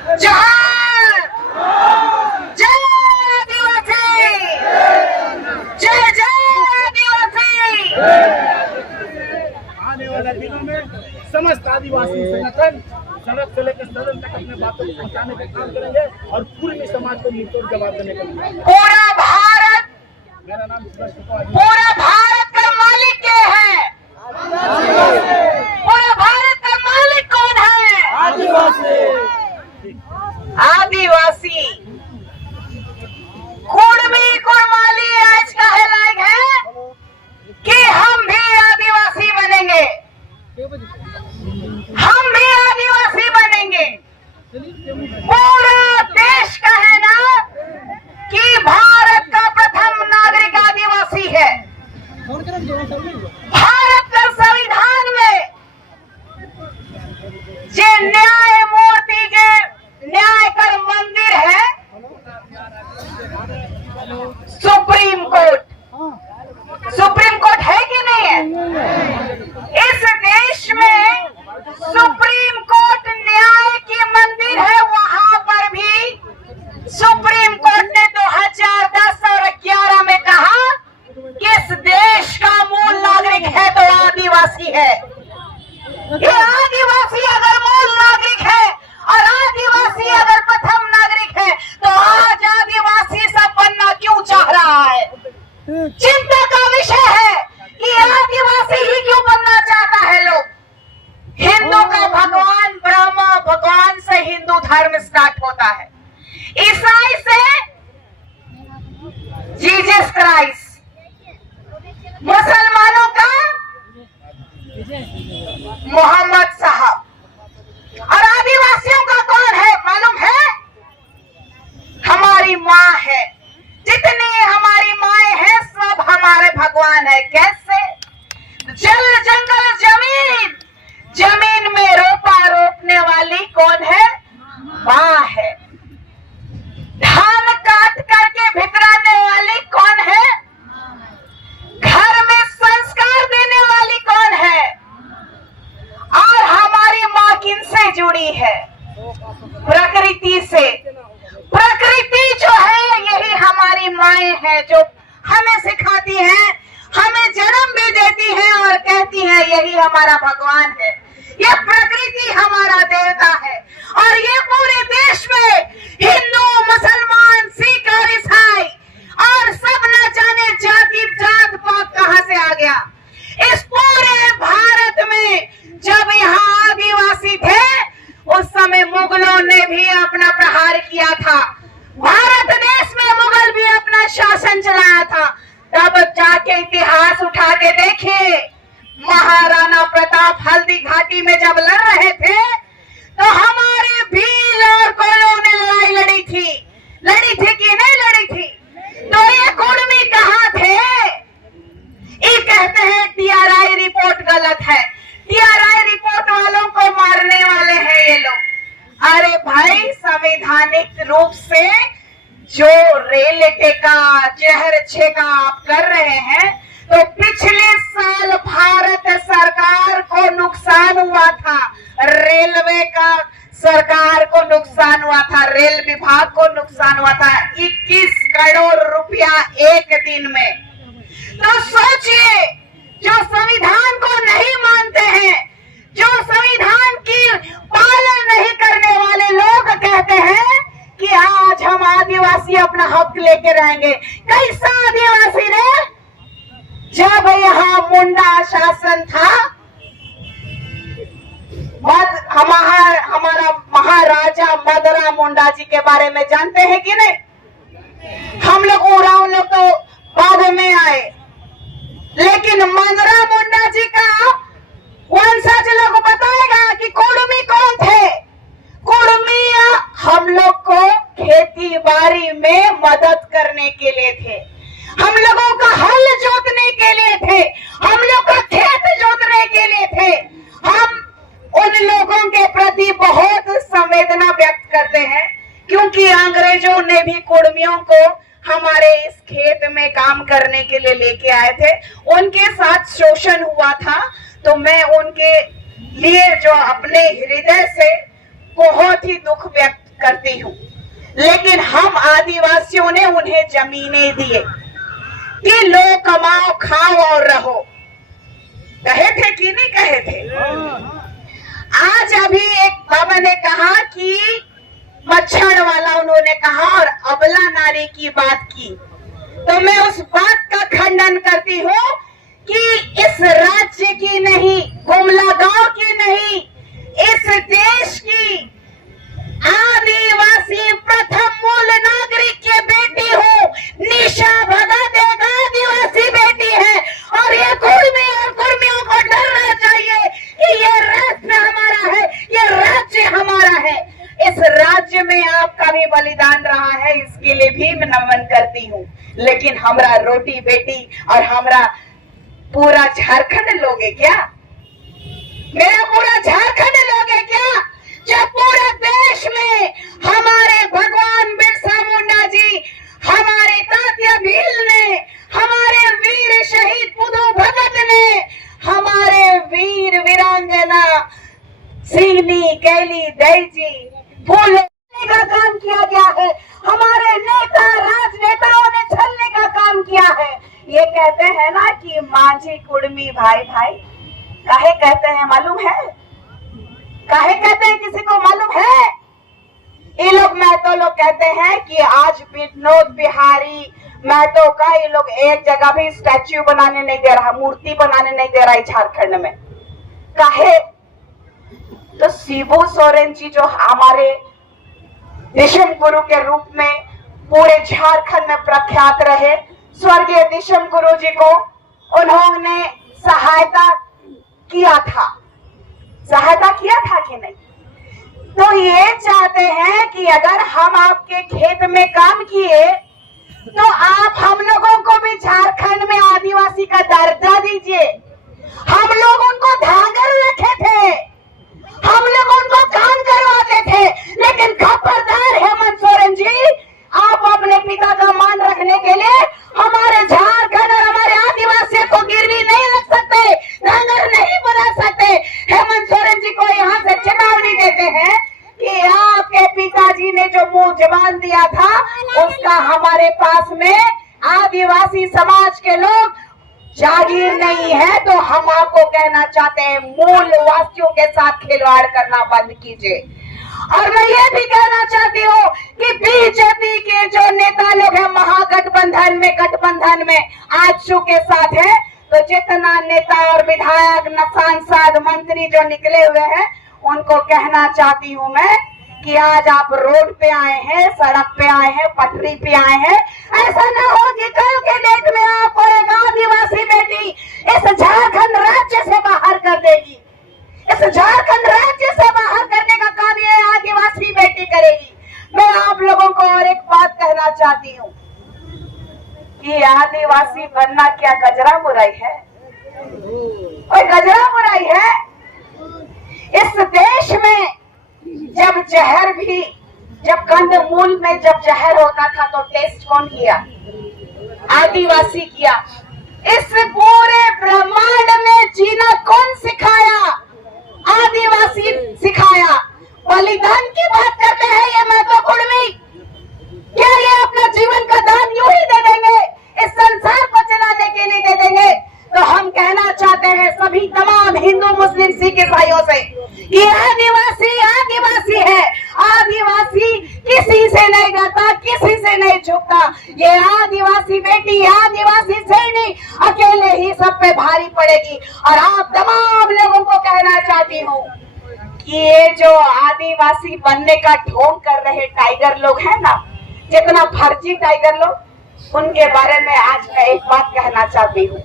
जोहार, जय आदिवासी, जय जय आदिवासी। आने वाले दिनों में समस्त आदिवासी संगठन सड़क से लेकर सदन तक अपने बातों को पहुंचाने का काम करेंगे और पूरे समाज को मुंहतोड़ जवाब देने का लिए। पूरा भारत, मेरा नाम पूरा भारत का मालिक क्या है? पूरा भारत का मालिक कौन है? आदिवासी। कुर्मी कुर्माली आज कहे लायक है कि हम भी आदिवासी बनेंगे, हम भी आदिवासी बनेंगे। पूरा देश कहे ना कि भारत का प्रथम नागरिक आदिवासी है। भारत का संविधान में जो न्याय मूर्ति के न्याय का मंदिर है सुप्रीम कोर्ट, सुप्रीम कोर्ट है कि नहीं है? इस देश में सुप्रीम कोर्ट न्याय की मंदिर है। वहां पर भी सुप्रीम कोर्ट ने 2010 और 11 में कहा कि इस देश का मूल नागरिक है तो आदिवासी है। ये आदिवासी अगर मूल नागरिक है और आदिवासी अगर प्रथम नागरिक है तो आज आदिवासी सब बनना क्यों चाह रहा है? चिंता का विषय है कि आदिवासी ही क्यों बनना चाहता है लोग। हिंदू का भगवान ब्रह्मा भगवान से हिंदू धर्म स्टार्ट होता है, ईसाई से जीसस क्राइस्ट, मुसलमानों का मोहम्मद साहब, और आदिवासियों का कौन है मालूम है? हमारी माँ है। जितनी हमारी माएँ हैं सब हमारे भगवान है। कैसे? जल जंगल जमीन, जमीन में रोपा रोपने वाली कौन है? माँ है। धान काट करके भितराने वाली कौन है? घर में संस्कार देने वाली कौन है? और हमारी माँ किनसे जुड़ी है? प्रकृति से। प्रकृति जो है यही हमारी माएँ है जो हमें सिखाती है, हमें जन्म भी देती है और कहती है यही हमारा भगवान है। ये प्रकृति हमारा देवता है। और ये पूरे देश में हिंदू मुसलमान सिख और ईसाई और सब न जाने जाति जात पात कहां से आ गया। इस पूरे भारत में जब यहाँ आदिवासी थे उस समय मुगलों ने भी अपना प्रहार किया था। भारत देश में मुगल भी अपना शासन चलाया था। तब जाके इतिहास उठा के देखिए, महाराणा प्रताप हल्दी घाटी में जब लड़ रहे थे तो हमारे भील और कोलों ने लड़ी थी कि नहीं लड़ी थी? तो ये कुर्मी कहाँ थे? ये कहते हैं टीआरआई रिपोर्ट गलत है, टीआरआई रिपोर्ट वालों को मारने वाले हैं ये लोग। अरे भाई, संवैधानिक रूप से जो रेल टेका जहर छेका आप कर रहे हैं तो पिछले साल भारत सरकार को नुकसान हुआ था, रेलवे का सरकार को नुकसान हुआ था, रेल विभाग को नुकसान हुआ था 21 करोड़ रुपया एक दिन में। तो सोचिए, जो संविधान को नहीं मानते हैं, जो संविधान की पालन नहीं करने वाले लोग कहते हैं कि आज हम आदिवासी अपना हक लेके रहेंगे। कैसा आदिवासी रे? जब यहाँ मुंडा शासन था, हमारा महाराजा मदरा मुंडा जी के बारे में जानते हैं कि नहीं? हम लोग उराव लोग तो बाद में आए, लेकिन मदरा मुंडा जी का वंशज लोग बताएगा कि कुर्मी कौन थे। कुर्मी हम लोग को खेती बाड़ी में मदद करने के लिए थे, हम लोगों का हल जोतने के लिए थे, हम लोग का खेत जोतने के लिए थे। हम उन लोगों के प्रति बहुत संवेदना व्यक्त करते हैं क्योंकि अंग्रेजों ने भी कुर्मियों को हमारे इस खेत में काम करने के लिए लेके आए थे, उनके साथ शोषण हुआ था। तो मैं उनके लिए जो अपने हृदय से बहुत ही दुख व्यक्त करती हूँ, लेकिन हम आदिवासियों ने उन्हें जमीनें दिए कि लो कमाओ खाओ और रहो। कहे थे कि नहीं कहे थे? आज अभी एक बाबा ने कहा कि मच्छर वाला उन्होंने कहा और अबला नारी की बात की, तो मैं उस बात का खंडन करती हूँ कि इस राज्य की नहीं, गुमला गांव की नहीं, इस देश की आदिवासी प्रथम मूल नागरिक की बेटी हूँ। निशा भगत एक आदिवासी बेटी है और ये कुर्मी और कुर्मियों को डरना चाहिए कि ये राष्ट्र हमारा है, ये राज्य हमारा है। इस राज्य में आपका भी बलिदान रहा है, इसके लिए भी मैं नमन करती हूँ। लेकिन हमारा रोटी बेटी और हमारा पूरा झारखंड लोगे क्या? मेरा पूरा झारखंड लोगे क्या? जब पूरे देश में हमारे भगवान बिरसा मुंडा जी, हमारे तात्या भील ने, हमारे वीर शहीद पुदो भगत ने, हमारे वीर वीरांगना सिंहनी कैली दैजी फूलों का काम किया गया है, हमारे नेता राजनेताओं ने छलने का काम किया है। ये कहते हैं ना कि माझी कुड़मी भाई भाई, काहे कहते हैं मालूम है? काहे कहते हैं, किसी को मालूम है? ये लोग महतो लोग कहते हैं कि आज विनोद बिहारी महतो का ये लोग एक जगह भी स्टैच्यू बनाने नहीं दे रहा, मूर्ति बनाने नहीं दे रहा है झारखंड में। काहे? तो शिबू सोरेन जी जो हमारे दिशम गुरु के रूप में पूरे झारखंड में प्रख्यात रहे, स्वर्गीय दिशम गुरु जी को उन्होंने सहायता किया था कि नहीं? तो ये चाहते हैं कि अगर हम आपके खेत में काम किए तो आप हम लोगों को भी झारखंड में आदिवासी का दर्जा दीजिए। हम लोग उनको धांगर रखे थे, हम लोग उनको काम करवाते थे, लेकिन खबरदार हेमंत सोरेन जी, आप अपने पिता का मान रखने के लिए हमारे झारखंड और हमारे आदिवासियों को गिरवी नहीं रख सकते, धांगर नहीं बना सकते। हेमंत सोरेन जी को यहाँ से चेतावनी देते हैं कि आपके पिताजी ने जो मुंह जबान दिया था उसका हमारे पास में आदिवासी समाज के लोग जागीर नहीं है, तो हम आपको कहना चाहते हैं मूल वासियों के साथ खिलवाड़ करना बंद कीजिए। और मैं ये भी कहना चाहती हूँ कि बीजेपी के जो नेता लोग हैं महागठबंधन में आजसू के साथ है, तो जितना नेता और विधायक सांसद मंत्री जो निकले हुए हैं उनको कहना चाहती हूँ मैं कि आज आप रोड पे आए हैं, सड़क पे आए हैं, पटरी पे आए हैं, ऐसा ना हो कि कल के डेट में आपको एक आदिवासी बेटी इस झारखंड राज्य से बाहर कर देगी। इस झारखंड राज्य से बाहर करने का काम ये आदिवासी बेटी करेगी। मैं आप लोगों को और एक बात कहना चाहती हूँ कि आदिवासी बनना क्या गजरा बुराई है? कोई गजरा बुराई है? इस देश में जब कंदमूल में जब जहर होता था तो टेस्ट कौन किया? आदिवासी किया। इस पूरे ब्रह्मांड में जीना कौन सिखाया? आदिवासी सिखाया। बलिदान की बात करते हैं ये महतो कुर्मी, क्या ये अपना जीवन का दान यूं ही दे देंगे, इस संसार को चलाने के लिए दे देंगे? तो हम कहना चाहते हैं सभी तमाम हिंदू मुस्लिम सिख ईसाइयों से, ये आदिवासी आदिवासी है। आदिवासी किसी से नहीं डरता, किसी से नहीं झुकता। ये आदिवासी बेटी, आदिवासी सैनी अकेले ही सब पे भारी पड़ेगी। और आप तमाम लोगों को कहना चाहती हूँ कि ये जो आदिवासी बनने का ढोंग कर रहे टाइगर लोग हैं ना, जितना फर्जी टाइगर लोग, उनके बारे में आज मैं एक बात कहना चाहती हूँ।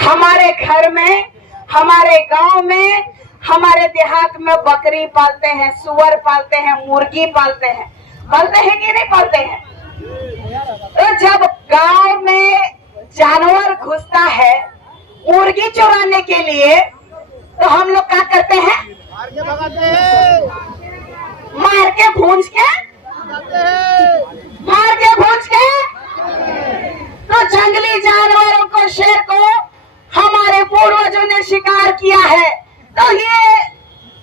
हमारे घर में, हमारे गांव में, हमारे देहात में बकरी पालते हैं, सुअर पालते हैं, मुर्गी पालते हैं कि नहीं पालते हैं? तो जब गांव में जानवर घुसता है मुर्गी चुराने के लिए, तो हम लोग क्या करते हैं? मार के भूंज के तो जंगली जानवरों को, शेर को हमारे पूर्वजों ने शिकार किया है। तो ये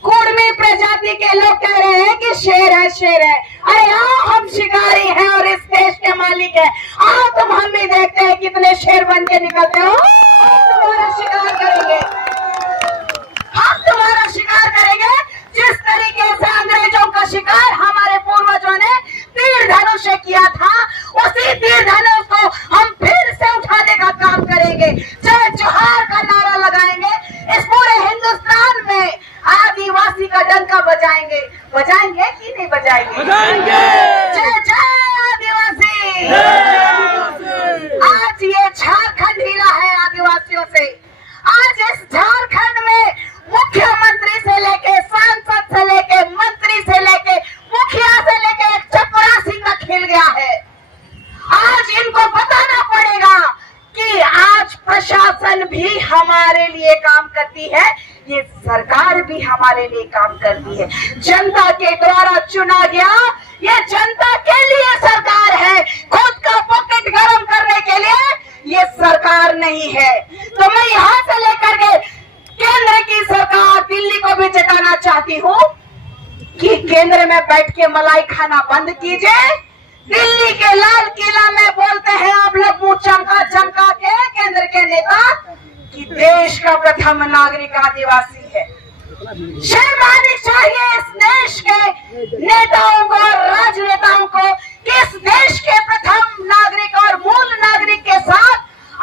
कुर्मी प्रजाति के लोग कह रहे हैं कि शेर है। अरे आओ, हम शिकारी हैं और इस देश के मालिक हैं। आओ तुम, हम भी देखते हैं कितने शेर बन के निकलते हो। हम तुम्हारा शिकार करेंगे, हम तुम्हारा शिकार करेंगे। जिस तरीके से अंग्रेजों का शिकार हमारे पूर्वजों ने तीर धनुष से किया था, उसी तीर धनुष को हम फिर से उठाने का काम करेंगे। जय जोहार का नारा लगाएंगे। इस पूरे हिंदुस्तान में आदिवासी का डंका बजाएंगे। बजाएंगे कि नहीं बजाएंगे? बजाएंगे। जय जय आदिवासी। आज ये झारखंड हिला है आदिवासियों से। आज इस झारखंड में मुख्यमंत्री से लेके, सांसद से लेके, मंत्री से लेके, मुखिया से लेके एक चपरासी का खेल गया है। आज इनको बताना पड़ेगा कि आज प्रशासन भी हमारे लिए काम करती है, ये सरकार भी हमारे लिए काम करती है। जनता के द्वारा चुना गया ये जनता के लिए सरकार है, खुद का पॉकेट गरम करने के लिए ये सरकार नहीं है। तो मैं यहाँ से लेकर के केंद्र की सरकार दिल्ली को भी चेताना चाहती हूँ कि केंद्र में बैठ के मलाई खाना बंद कीजिए। दिल्ली के लाल किला में बोलते हैं आप लोग मुंह चमका के केंद्र के नेता कि देश का प्रथम नागरिक आदिवासी है। शर्म आनी चाहिए इस देश के नेताओं को और राजनेताओं को कि इस देश के प्रथम नागरिक और मूल नागरिक के साथ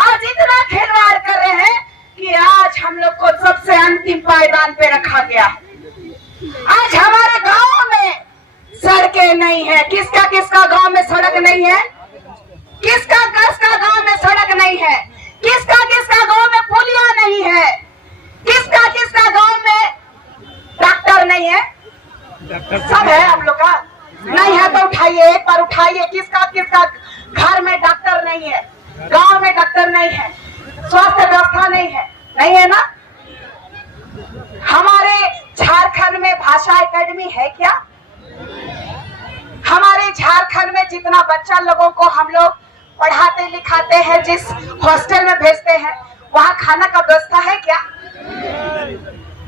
आज इतना खिलवाड़ कर रहे हैं कि आज हम लोग को सबसे अंतिम पायदान पे रखा गया। आज हमारे गांव में सड़कें नहीं है। किसका किसका गांव में सड़क नहीं है? किसका किसका गांव में सड़क नहीं है? किसका किसका गांव में पुलिया नहीं है? किसका किसका गांव में डॉक्टर नहीं है? सब है हम लोग का। नहीं है तो उठाइए, एक बार उठाइए। किसका किसका घर में डॉक्टर नहीं है? गांव में डॉक्टर नहीं है, स्वास्थ्य व्यवस्था नहीं है, नहीं है ना? हमारे झारखंड में भाषा एकेडमी है क्या? हमारे झारखंड में जितना बच्चा लोगों को हम लोग पढ़ाते लिखाते हैं, जिस हॉस्टल में भेजते हैं, वहाँ खाना का व्यवस्था है क्या?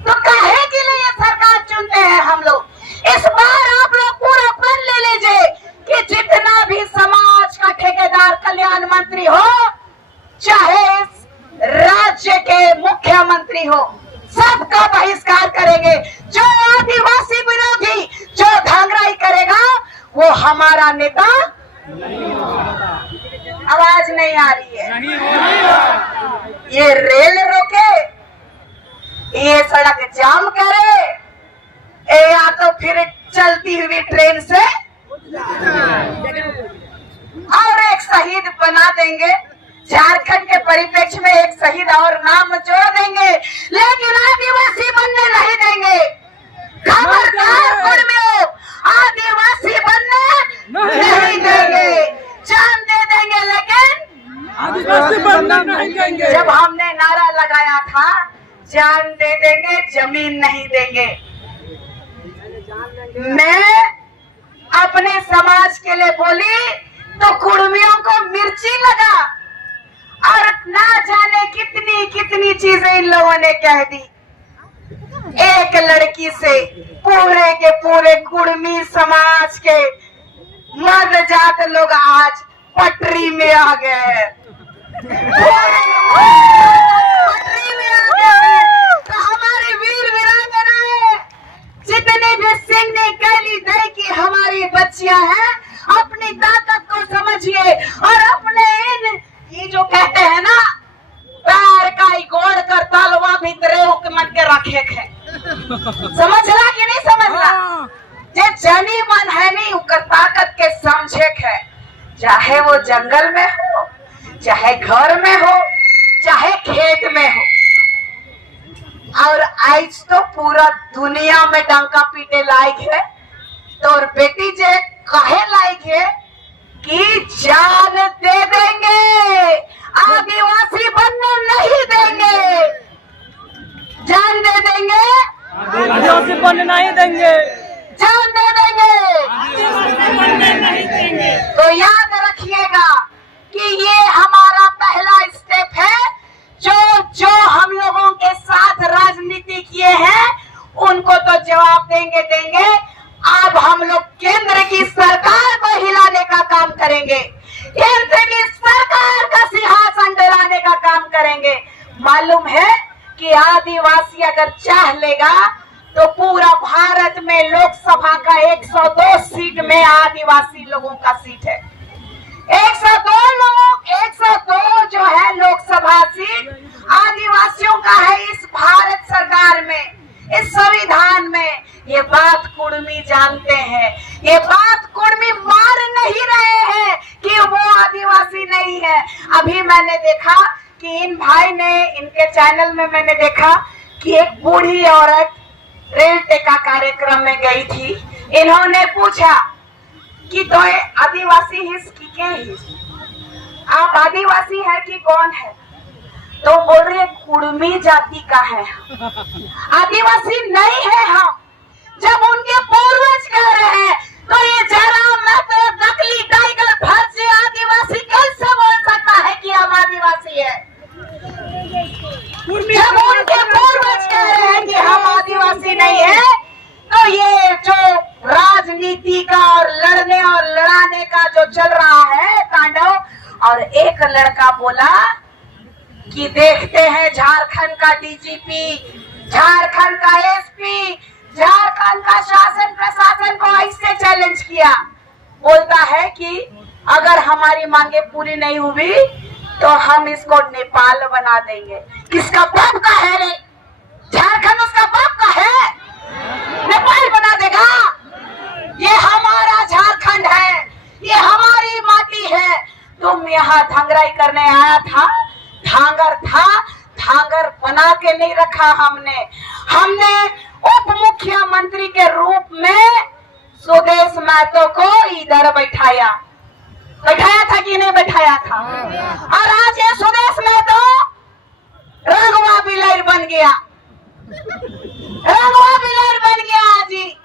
तो काहे के लिए सरकार चुनते हैं हम लोग? इस बार आप लोग पूरा प्रण ले लीजिए कि जितना भी समाज का ठेकेदार कल्याण मंत्री हो, चाहे इस राज्य के मुख्यमंत्री हो, सबका बहिष्कार करेंगे। जो आदिवासी विरोधी, जो धांगराई करेगा, वो हमारा नेता। आवाज नहीं आ रही है। ये रेल रोके, ये सड़क जाम करे, या तो फिर चलती हुई ट्रेन से और एक शहीद बना देंगे। झारखंड के परिप्रेक्ष्य में एक शहीद और नाम जोड़ देंगे, लेकिन आदिवासी बनने नहीं देंगे। खबरदार कुर्मियों, आदिवासी बनने नहीं देंगे। जान दे देंगे लेकिन आदिवासी बनना नहीं देंगे। जब हमने नारा लगाया था जान दे देंगे, जमीन नहीं देंगे, मैं अपने समाज के लिए बोली तो कुर्मियों को मिर्ची लगा और ना जाने कितनी कितनी चीजें इन लोगों ने कह दी। एक लड़की से पूरे के पूरे कुर्मी समाज के मर्द जात लोग आज पटरी में आ गए, पटरी में आ गए। तो हमारी वीर वीरांगनाएं जितने भी सिंह ने कैली दई की हमारी बच्चियां हैं, अपनी ताकत को समझिए और अपने इन ये जो कहते हैं ना पैर का गोड़ कर तलवा भीतरे मन के रखे है। समझला कि नहीं समझला? जे जनी मन है नहीं उकर ताकत के समझे है, चाहे वो जंगल में हो, चाहे घर में हो, चाहे खेत में हो। और आज तो पूरा दुनिया में डंका पीटे लायक है। तो और बेटी जे कहे लायक है कि जान दे देंगे, आदिवासी बनने नहीं देंगे। जान दे देंगे, आदिवासी बनने नहीं देंगे। जान दे देंगे, आदिवासी बनने नहीं देंगे। तो याद रखिएगा कि ये हमारा पहला स्टेप है। जो हम लोगों के साथ राजनीति किए हैं उनको तो जवाब देंगे। अब हम केंद्र की सरकार का सिंहासन डराने का काम करेंगे। मालूम है कि आदिवासी अगर चाह लेगा तो पूरा भारत में लोकसभा का 102 सीट में आदिवासी लोगों का सीट है। 102 जो है लोकसभा सीट आदिवासियों का है इस भारत सरकार में, इस संविधान में। ये बात कुर्मी जानते हैं, ये बात कुर्मी मार नहीं रहे हैं कि वो आदिवासी नहीं है। अभी मैंने देखा कि इन भाई ने, इनके चैनल में मैंने देखा कि एक बूढ़ी औरत रेल टेका कार्यक्रम में गई थी। इन्होंने पूछा कि तो आदिवासी हिस की के हिस, आप आदिवासी है कि कौन है? तो बोल रहे कुर्मी जाति का है, आदिवासी नहीं है हम। जब उनके पूर्वज कह रहे हैं तो ये जरा मैं तो नकली टाइगर भर से आदिवासी कैसे बोल सकता है कि हम आदिवासी है? जब उनके पूर्वज कह रहे हैं कि हम आदिवासी नहीं है, तो ये जो राजनीति का और लड़ने और लड़ाने का जो चल रहा है तांडव। और एक लड़का बोला कि देखते हैं झारखंड का डीजीपी, झारखंड का एसपी, झारखंड का शासन प्रशासन को ऐसे चैलेंज किया। बोलता है कि अगर हमारी मांगे पूरी नहीं हुई तो हम इसको नेपाल बना देंगे। किसका बाप का है रे? झारखंड उसका बाप का है? नेपाल बना देगा? ये हमारा झारखंड है, ये हमारी माटी है। तुम यहाँ धांगराई करने आया था, धांगर था, धांगर बना के नहीं रखा हमने उप मुख्यमंत्री के रूप में सुदेश महतो को इधर बैठाया था कि नहीं बैठाया था? और आज ये सुदेश महतो रंगवा बिलर बन गया, रंगवा बिलर बन गया जी।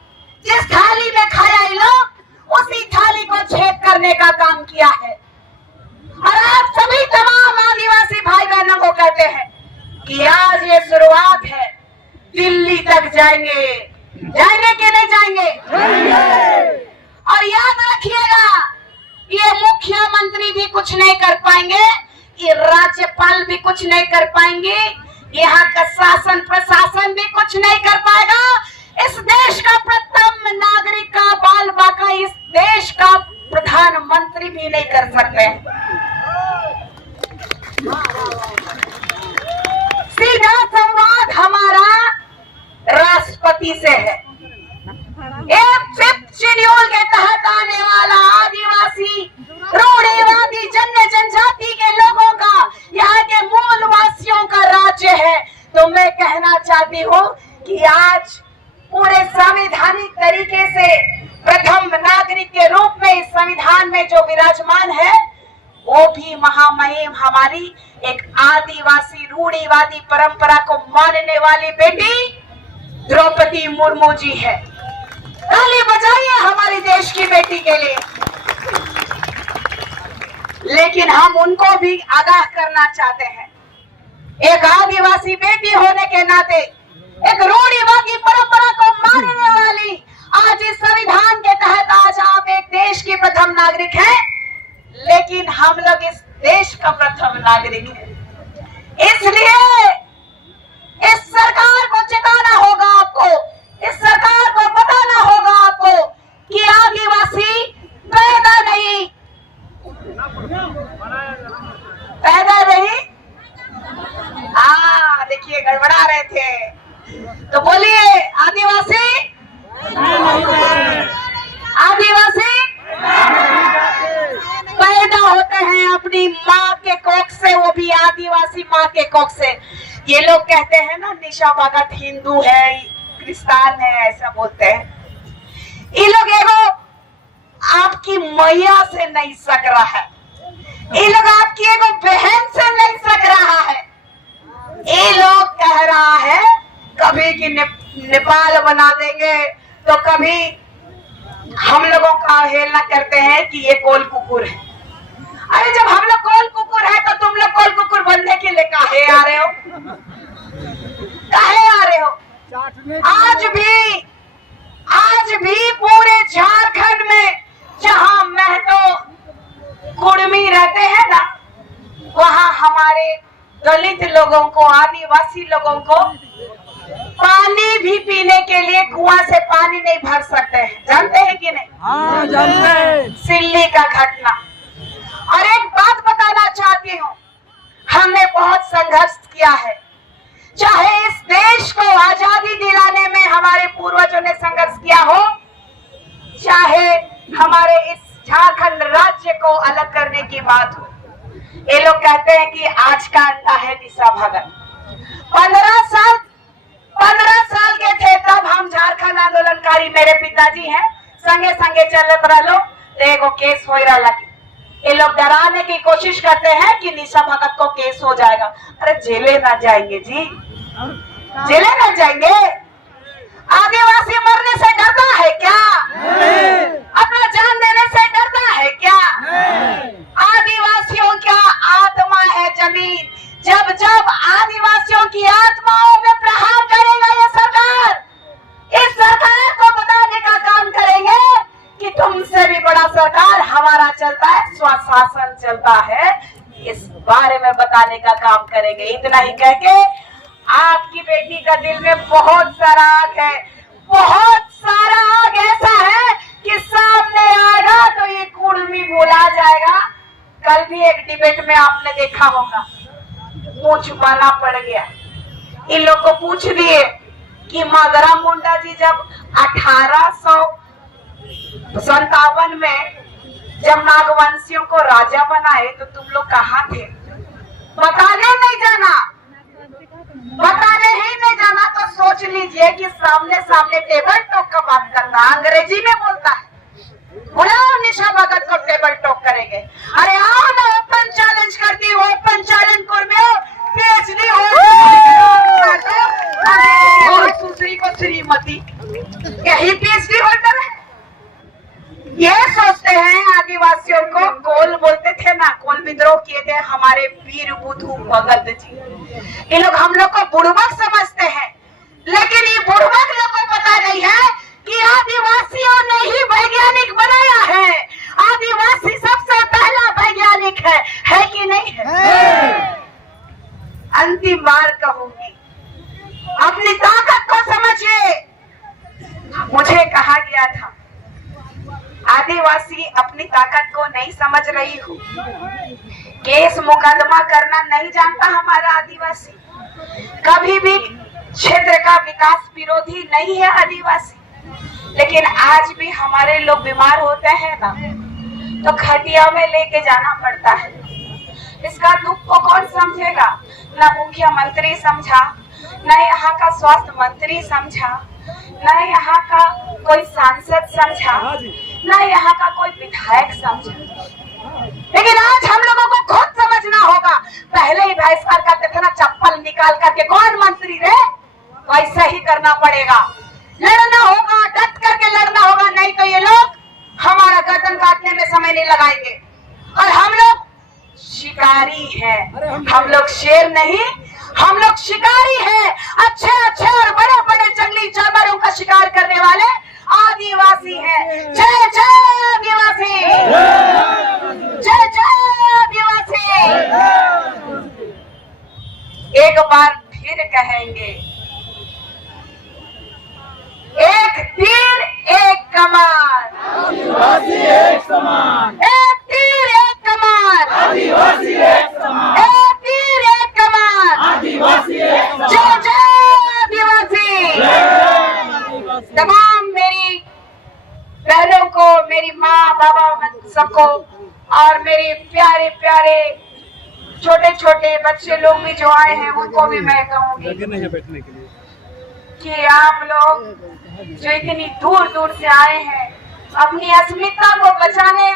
जिस थाली में खाया ये लोग उसी थाली को छेद करने का काम किया है। और आप सभी तमाम आदिवासी भाई बहनों को कहते हैं कि आज ये शुरुआत है, दिल्ली तक जाएंगे, जाएंगे कि नहीं जाएंगे? और याद रखिएगा, ये मुख्यमंत्री भी कुछ नहीं कर पाएंगे, ये राज्यपाल भी कुछ नहीं कर पाएंगे, यहाँ का शासन प्रशासन भी कुछ नहीं कर पाएगा। इस देश का प्रथम नागरिक का बाल बाका इस देश का प्रधानमंत्री भी नहीं कर सकते। सीधा संवाद हमारा राष्ट्रपति से है। एक फिफ्थ शेड्यूल के तहत आने वाला आदिवासी, रूढ़िवादी, जनजाति के लोगों का, यहाँ के मूल वासियों का राज्य है। तो मैं कहना चाहती हूँ कि आज पूरे संवैधानिक तरीके से प्रथम नागरिक के रूप में इस संविधान में जो विराजमान है वो भी महामहिम हमारी एक आदिवासी रूढ़िवादी परंपरा को मानने वाली बेटी द्रौपदी मुर्मू जी है। ताली बजाइए हमारे देश की बेटी के लिए। लेकिन हम उनको भी आगाह करना चाहते हैं, एक आदिवासी बेटी होने के नाते, एक रूढ़िवादी परंपरा को मानने वाली, आज इस संविधान के तहत आज आप एक देश के प्रथम नागरिक हैं, लेकिन हम लोग इस देश का प्रथम नागरिक है। इसलिए इस सरकार को चेताना होगा आपको, इस सरकार को बताना होगा आपको कि आदिवासी पैदा नहीं, देखिए गड़बड़ा रहे थे, तो बोलिए आदिवासी, आदिवासी पैदा होते हैं अपनी माँ के कोख से, वो भी आदिवासी माँ के कोख से। ये लोग कहते हैं ना निशा भगत हिंदू है, क्रिस्तान है, ऐसा बोलते हैं। ये लोग एगो आपकी मैया से नहीं सक रहा है, ये लोग आपकी एगो बहन से नहीं सक रहा है। ये लोग कह रहा है कभी कि नेपाल बना देंगे, तो कभी हम लोगों का अवहेलना करते हैं कि ये कोल कुकुर है। अरे जब हम लोग कोल कुकुर है तो तुम लोग कोल कुकुर बनने के लिए काहे आ रहे हो? काहे आ रहे हो? आज भी पूरे झारखंड में जहां महतो कुर्मी दलित लोगों को, आदिवासी लोगों को पानी भी पीने के लिए कुआं से पानी नहीं भर सकते हैं। जानते हैं कि नहीं? हाँ, जानते हैं। सिल्ली का घटना। और एक बात बताना चाहती हूँ, हमने बहुत संघर्ष किया है। चाहे इस देश को आजादी दिलाने में हमारे पूर्वजों ने संघर्ष किया हो, चाहे हमारे इस झारखंड राज्य को अलग करने की बात हो। ये लोग कहते हैं कि आज का अंडा है निशा भगत। 15 साल के थे तब हम झारखंड आंदोलनकारी, मेरे पिताजी हैं, संगे संगे चलत रहो तो एगो केस हो रहा। ये लोग डराने की कोशिश करते हैं कि निशा भगत को केस हो जाएगा। अरे जेले ना जाएंगे जी, जेले ना जाएंगे। आदिवासी मरने से डरता है क्या? अपना जान देने से डरता है क्या? आदिवासियों का आत्मा है जमीन। जब जब आदिवासियों की आत्माओं में प्रहार करेगा ये सरकार, इस सरकार को बताने का काम करेंगे कि तुमसे भी बड़ा सरकार हमारा चलता है, स्वशासन चलता है। इस बारे में बताने का काम करेंगे। इतना ही कह के, आपकी बेटी का दिल में बहुत सारा आग है, बहुत सारा आग ऐसा है कि सामने आएगा तो ये कुर्मी बोला जाएगा। कल भी एक डिबेट में आपने देखा होगा, मुंह छुपाना पड़ गया। इन लोग को पूछ दिए कि मदरा मुंडा जी जब 1857 में जब नागवंशियों को राजा बनाए तो तुम लोग कहाँ थे? बताने नहीं जाना, बताने ही नहीं जाना। तो सोच लीजिए कि सामने सामने टेबल टॉक का बात करना, अंग्रेजी में बोलता है। बुलाओ निशा भगत को, टेबल टॉक करेंगे। अरे आओ ना, ओपन चैलेंज करती हूँ, ओपन चैलेंज कर PhD हो सुश्री को श्रीमती, यही PhD होल्डर है। ये सोचते हैं आदिवासियों को कोल बोलते थे ना, कोल विद्रोह किए थे हमारे वीर बुद्धू भगत जी। ये लोग हम लोग को बुड़बक समझते हैं, लेकिन ये बुड़बक लोग को पता नहीं है कि आदिवासियों ने ही वैज्ञानिक बनाया है। आदिवासी सबसे पहला वैज्ञानिक है कि नहीं है? अंतिम बार कहूंगी, अपनी ताकत को समझिए। मुझे कहा गया था आदिवासी अपनी ताकत को नहीं समझ रही हो, केस मुकदमा करना नहीं जानता हमारा आदिवासी, कभी भी क्षेत्र का विकास विरोधी नहीं है आदिवासी। लेकिन आज भी हमारे लोग बीमार होते हैं ना, तो खटिया में लेके जाना पड़ता है। इसका दुख को कौन समझेगा? न मुख्यमंत्री समझा, न यहाँ का स्वास्थ्य मंत्री समझा, न यहाँ का कोई सांसद समझा, न यहाँ का कोई विधायक समझा। लेकिन आज हम लोगों को खुद समझना होगा। पहले ही बहिष्कार करते थे ना, चप्पल निकाल करके, कौन मंत्री रे? वैसे ही करना पड़ेगा, लड़ना होगा, डट करके लड़ना होगा, नहीं तो ये लोग हमारा गर्दन काटने में समय नहीं लगाएंगे। और हम लोग शिकारी हैं, हम लोग शेर नहीं, हम लोग शिकारी हैं। अच्छे अच्छे और बड़े बड़े जंगली जानवरों का शिकार करने वाले आदिवासी हैं। जय जय आदिवासी, जय जय आदिवासी। एक बार फिर कहेंगे, एक तीर एक कमान, आदिवासी एक समान, एक तीर एक कमान, आदिवासी एक समान, एक तीर एक कमान, आदिवासी एक समान। जय जय आदिवासी। तमाम मेरी बहनों को, मेरी माँ बाबा सबको, और मेरे प्यारे प्यारे छोटे छोटे बच्चे लोग भी जो आए हैं उनको भी मैं कहूँगी बैठने के लिए कि आप लोग जो इतनी दूर दूर से आए हैं, अपनी अस्मिता को बचाने